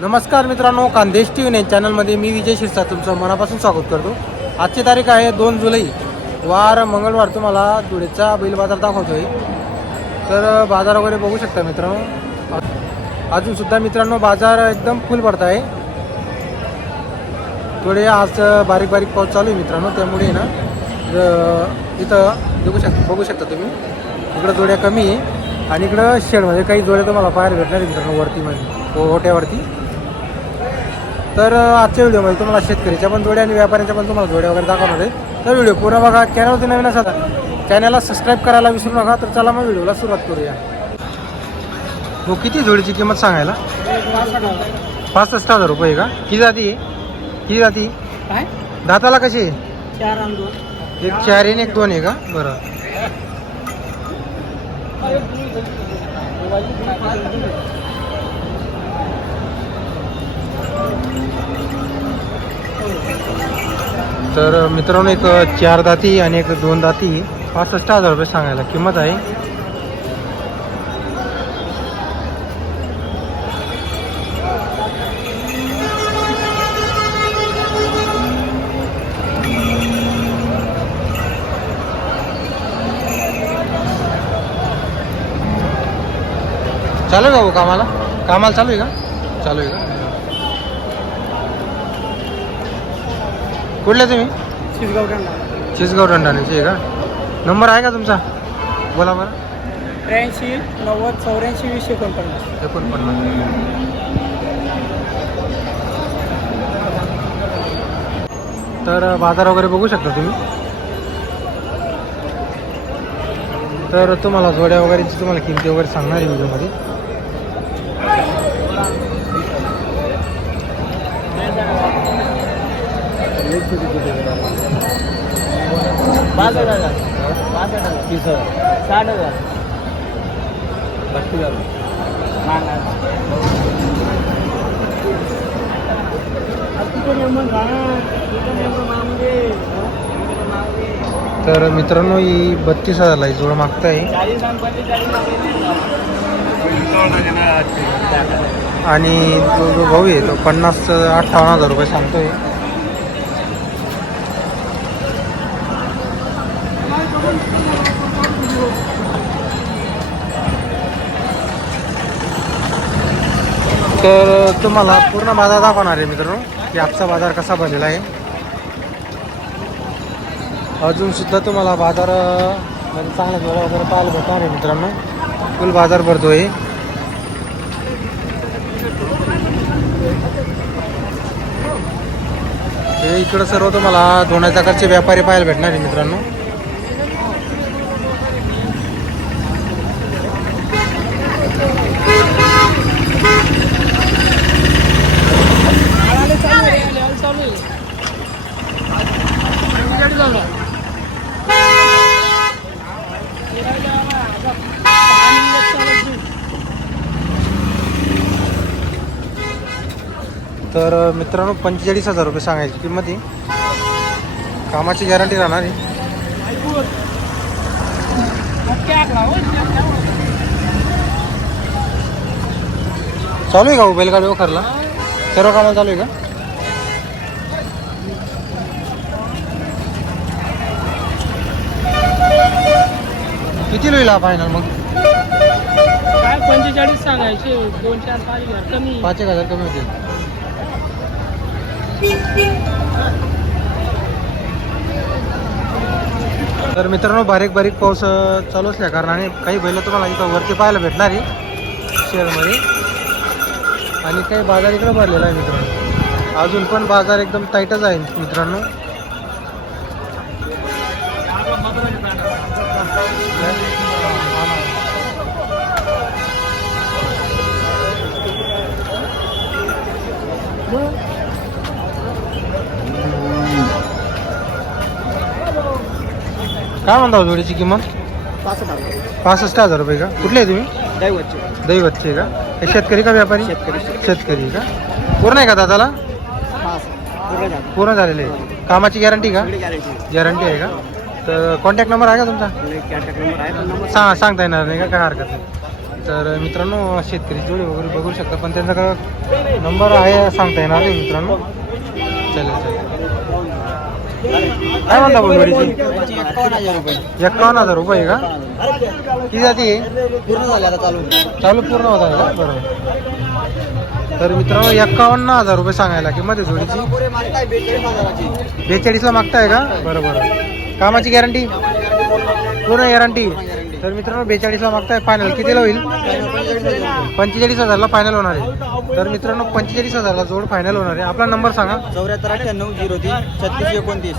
नमस्कार मित्रांनो Khandesh T V चॅनलमध्ये मी विजय शिरसा तुमचं मनापासून स्वागत करतो. आजची तारीख आहे दोन जुलै. वार मंगळवार तुम्हाला धुळेचा बैल बाजार दाखवतोय. तर बाजार वगैरे बघू शकता मित्रांनो. अजून सुद्धा मित्रांनो बाजार एकदम फुल भरत आहे. थोडे आज बारीक बारीक पाऊस चालू आहे मित्रांनो त्यामुळे ना इथं बघू शकता बघू शकता तुम्ही. इकडं जोड्या कमी आहे आणि इकडं शेडमध्ये काही जोड्या तुम्हाला पाहायला भेटणार मित्रांनो वरती म्हणजे ओट्यावरती. तर आजच्या व्हिडिओमध्ये तुम्हाला शेतकऱ्याच्या पण जोड्या आणि व्यापाऱ्यांच्या पण तुम्हाला जोड्या वगैरे दाखवणार आहे. तर व्हिडिओ पूर्ण बघा. चॅनलवरती नवीन असाल चॅनलला सबस्क्राईब करायला विसरू नका. तर चला मग व्हिडिओला सुरुवात करूया. हो किती जोडीची किंमत सांगायला? पासष्ट हजार रुपये का? किती जाती आहे किती जाती काय? दाताला कशी आहे? एक चार आणि एक दोन आहे का? बरं. तर मित्रांनो एक चार दाती आणि एक दोन दाती पासष्ट हजार रुपये सांगायला किंमत आहे. चालू आहे का भाऊ कामाला? कामाला चालू आहे का? चालू आहे का? कुठले तुम्ही? शिसगाव चिसगाव रंडाण्याचे आहे. का नंबर आहे का तुमचा? बोला बरं. त्र्याऐंशी नव्वद चौऱ्याऐंशी वीस एकोणपन्नास. एकोणपन्नास. तर बाजार वगैरे बघू शकता तुम्ही. तर तुम्हाला जोड्या वगैरेची तुम्हाला किमती वगैरे सांगणार आहे व्हिडिओमध्ये बासष्ट हजार बासष्ट हजार तीस हजार साठ हजार पस्तीस हजार तर मित्रांनो ही बत्तीस हजारला ही जोड मागताय. आणि आणि जो जो भाऊ आहे तो पन्नास अठ्ठावन्न हजार रुपये सांगतोय. तर तुम्हाला पूर्ण बाजार दाखवणार आहे मित्रांनो की आजचा बाजार कसा भरलेला आहे. अजून सुद्धा तुम्हाला बाजार चांगला चांगल्या वगैरे पाहायला भेटणार आहे मित्रांनो. फुल बाजार भरतोय आहे इकडं सर्व तुम्हाला दोन प्रकारचे व्यापारी पाहायला भेटणार आहे मित्रांनो. तर मित्रांनो पंचेचाळीस हजार रुपये सांगायची किंमत आहे कामाची गॅरंटी राहणार आहे चालू आहे का हो बैलगाडी ओखरला? सर्व कामाला चालू आहे का? किती होईल हा फायनल मग? काय पंचेचाळीस सांगायचे दोन चार पाच हजार कमी. पाच एक हजार कमी होतील. तर मित्रांनो बारीक बारीक पाऊस चालू असल्या कारणाने काही बैल तुम्हाला इथं वरती पाहायला भेटणार आहे शेअरमध्ये. आणि काही बाजार इकडं भरलेला आहे मित्रांनो. अजून पण बाजार एकदम टाईटच आहे मित्रांनो. काय म्हणता हो जोडीची किंमत? पासष्ट हजार पासष्ट हजार रुपये का? कुठले आहे तुम्ही? दैवतचे दैवतचे का? हे शेतकरी का व्यापारी? शेतकरी शेतकरी का? पूर्ण आहे का दादाला? पाच पूर्ण झालं पूर्ण झालेले आहे. कामाची गॅरंटी का? सगळी गॅरंटी गॅरंटी आहे का? तर कॉन्टॅक्ट नंबर आहे का तुमचा? कॉन्टॅक्ट नंबर आहे पण नंबर सांग सांगता येणार नाही का? काय हरकत नाही. तर मित्रांनो शेतकरी जोडी वगैरे बघू शकता पण त्यांचा का नंबर आहे सांगता येणार नाही मित्रांनो. चालेल चालेल काय म्हणता बोल जोडीची? एकावन्न हजार रुपये का? किती जाती? आहे पूर्ण झाले आता चालू चालू पूर्ण होत आहे का? बरोबर. तर मित्रांनो एकावन्न हजार रुपये सांगायला किंमत आहे जोडीची? बेचाळीसला मागताय का? बरोबर. कामाची गॅरंटी? पूर्ण गॅरंटी? तर मित्रांनो बेचाळीसला मागताय फायनल कितीला होईल? पंचेचाळीस हजारला फायनल होणार आहे. तर मित्रांनो पंचेचाळीस हजारला जोड फायनल होणार आहे. आपला नंबर सांगा. चौऱ्याहत्तर अठ्ठ्याण्णव झिरो तीन छत्तीस एकोणतीस.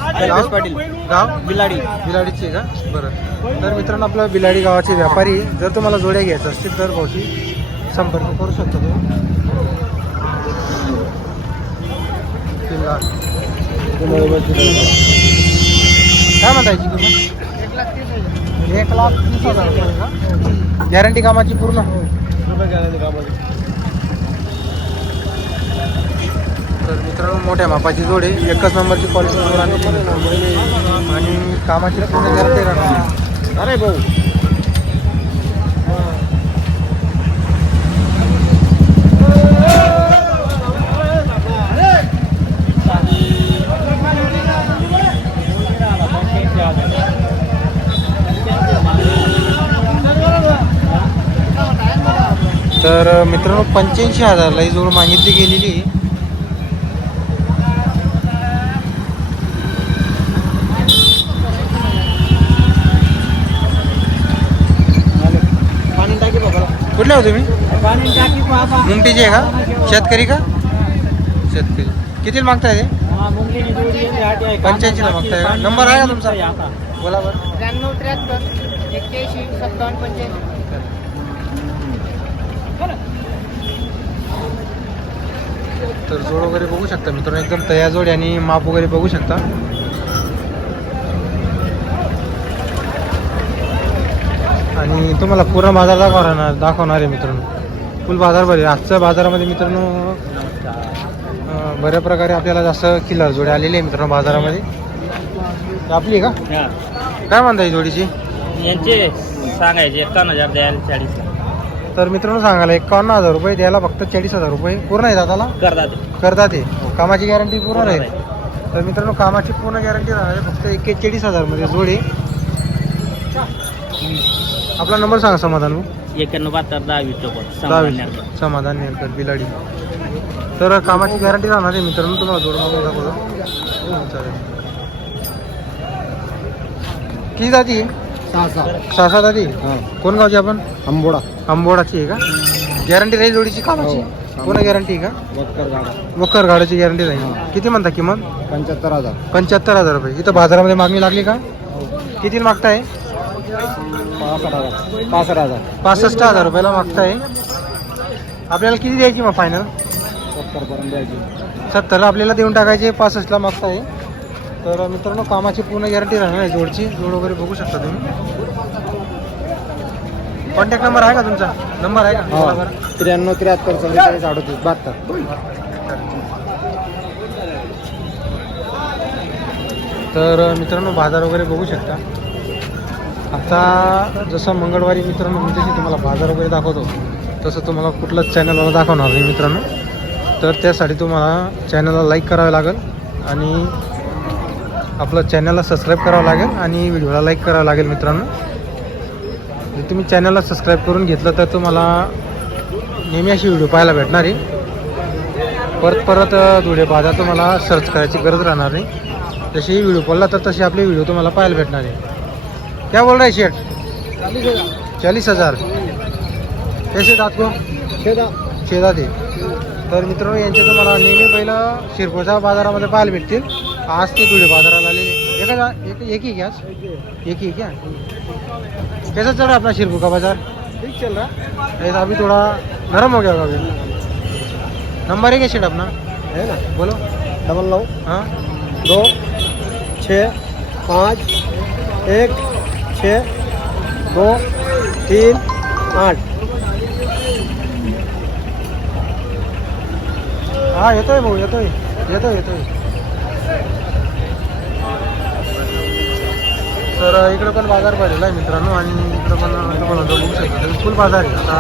पाटील. गाव? बिलाडी. बिलाडीची का? बरं. तर मित्रांनो आपला बिलाडी गावाचे व्यापारी जर तुम्हाला जोड्या घ्यायचं असतील तर भाऊशी संपर्क करू शकता तुम्ही. काय म्हणता याची किंमत एक लाख तीस हजार रुपये का गॅरंटी कामाची पूर्ण? तर मित्रांनो मोठ्या मापाची जोड आहे. एकच नंबरची क्वालिटी आणि कामाची पूर्ण गॅरंटी राहणार. अरे भाऊ. तर मित्रांनो पंच्याऐंशी हजारला ही जोड मागितली गेलेली कुठले हो तुम्ही? मुंगटीचे आहे का? शेतकरी का? शेतकरी. किती मागताय ते? पंच्याऐंशीला मागताय का? नंबर आहे का तुमचा? बोला बरं. त्र्याण्णव त्र्याहत्तर एक्क्याऐंशी सत्तावन्न पंच्याऐंशी. तर जोड वगैरे बघू शकता मित्रांनो. एकदम तयार जोड आणि माप वगैरे बघू शकता. आणि तुम्हाला पूर्ण बाजार दाखवणार दाखवणार आहे मित्रांनो. फुल बाजार भरेल. आजच्या बाजारामध्ये मित्रांनो बऱ्या प्रकारे आपल्याला जास्त किल्लार जोडी आलेली आहे मित्रांनो बाजारामध्ये. आपली आहे का? काय म्हणता ही जोडीची? यांचे सांगायचे एकावन्न हजार द्यायला चाळीस. तर मित्रांनो सांगायला एकावन्न हजार रुपये द्यायला फक्त चाळीस हजार रुपये पूर्ण आहे दादाला. करतात. ते. कामाची गॅरंटी पूर्ण राहील तर मित्रांनो कामाची पूर्ण गॅरंटी राहणार आहे. फक्त एक्केचाळीस हजारमध्ये जोडे. आपला नंबर सांगा समाधान भाऊ. एक्याण्णव बहात्तर दहा वीस चौपन्न समाधान नेरकर बिलाडी. तर कामाची गॅरंटी राहणार आहे मित्रांनो. तुम्हाला जोड मागून दाखवतो. हो, चालेल. किती जाती? सहा सहा जाती कोण गावची आपण? आंबोडा. आंबोडाची आहे का? गॅरंटी राहील जोडीची कामाची? हो. पूर्ण गॅरंटी आहे का? वकर गाड्याची गॅरंटी राहील. किती म्हणता किंमत? पंच्याहत्तर हजार. पंच्याहत्तर हजार रुपये. इथं बाजारामध्ये मागणी लागली का? किती मागताय? पासष्ट हजार. पासष्ट हजार. रुपयाला मागताय. आपल्याला किती द्यायची मग फायनल सत्तर पर्यंत द्यायची. सत्तर आपल्याला देऊन टाकायचे पासष्टला मागताय. तर मित्रांनो कामाची पूर्ण गॅरंटी राहणार आहे जोडची. जोड वगैरे बघू शकता तुम्ही. कॉन्टॅक्ट नंबर आहे का तुमचा? नंबर आहे का. त्र्याण्णव त्र्याहत्तर चव्वेचाळीस अडतीस बहात्तर. तर मित्रांनो बाजार वगैरे बघू शकता. आता जसं मंगळवारी मित्रांनो मी जशी तुम्हाला बाजार वगैरे दाखवतो. तसं तुम्हाला कुठलंच चॅनलला दाखवणार नाही मित्रांनो. तर त्यासाठी तुम्हाला चॅनलला लाईक करावं लागेल. आणि आपलं चॅनलला सबस्क्राईब करावं लागेल आणि व्हिडिओला लाईक करावं लागेल मित्रांनो. जर तुम्ही चॅनलला सबस्क्राईब करून घेतलं तर तुम्हाला नेहमी अशी व्हिडिओ पाहायला भेटणार आहे. परत परत धुळे बाजार तुम्हाला सर्च करायची गरज राहणार नाही. जशी व्हिडिओ पडला तर तसे आपले व्हिडिओ तुम्हाला पाहायला भेटणार आहे. क्या बोल रहा है शेठ? चाळीस हजार. कैसे दात शेदा छेदा ते तर मित्रांनो यांचे तुम्हाला नेहमी पहिलं शिरपूरच्या बाजारामध्ये पाहायला भेटतील. आज ते धुळे बाजाराला एका एक एक ही क्या? एक ही क्या? कैसा चल रहा है अपना शिरपूर का बाज़ार? ठीक चल रहा ऐसा अभी थोड़ा नरम हो गया होगा अभी। नंबर है क्या शेठ अपना? है ना? बोलो। डबल नौ। हाँ। दो छः पाँच एक छः दो तीन आठ। हा येतोय भाऊ येतोय येतोय येतोय तर इकडं पण बाजार भरलेला आहे मित्रांनो आणि इकडं पण तुम्हाला बघू शकता. तर म्हणजे फुल बाजार आहे. आता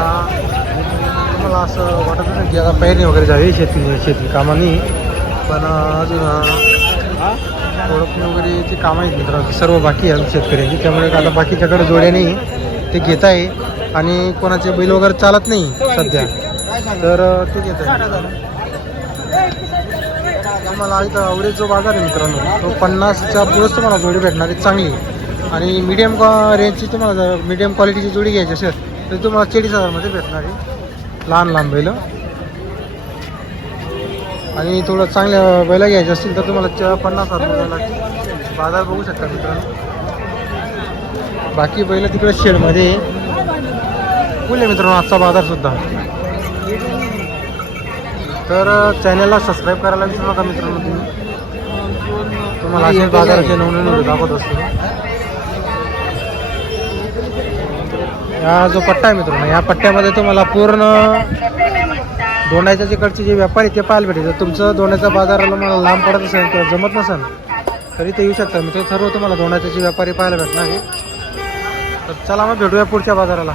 तुम्हाला असं वाटत नाही की आता पेरणी वगैरे झाली शेती शेती कामानी. पण अजून ओळखणी वगैरे ती कामं आहेत मित्रांनो. सर्व बाकी आहे शेतकऱ्यांची. त्यामुळे आता बाकीच्याकडे जोड्या नाही ते घेत आहे आणि कोणाचे बैल वगैरे चालत नाही सध्या. तर ते घेत आहे. तुम्हाला इथं अवरेज जो बाजार आहे मित्रांनो. तो पन्नासच्या पुढेच तुम्हाला जोडी भेटणार आहे. चांगली. आणि मीडियम रेंजची तुम्हाला जर मीडियम क्वालिटीची जोडी घ्यायची असेल तर तुम्हाला चाळीस हजारमध्ये भेटणार आहे. लहान लहान बैलं. आणि थोडं चांगल्या बैला घ्यायचे असतील तर तुम्हाला च- पन्नास हजार रुपये लागतील. बाजार बघू शकता मित्रांनो. बाकी बैल तिकडे शेडमध्ये. आहे. फुल आहे मित्रांनो आजचा बाजारसुद्धा तर चॅनलला सबस्क्राईब करायला विसरू नका मित्रांनो तुम्ही. तुम्हाला असे बाजाराचे नवनवीन दाखवत असतो. हा जो पट्टा आहे मित्रांनो या पट्ट्यामध्ये तुम्हाला पूर्ण दोंडाच्या जिकडचे जे व्यापारी ते पाहायला भेटेल. जर तुमचं दोंड्याचा बाजाराला मला लांब पडत असेल किंवा जमत नसेल तरी ते येऊ शकता. मित्र सर्व तुम्हाला दोंडाचे व्यापारी पाहायला भेटणार आहे तर चला मग भेटूया पुढच्या बाजाराला.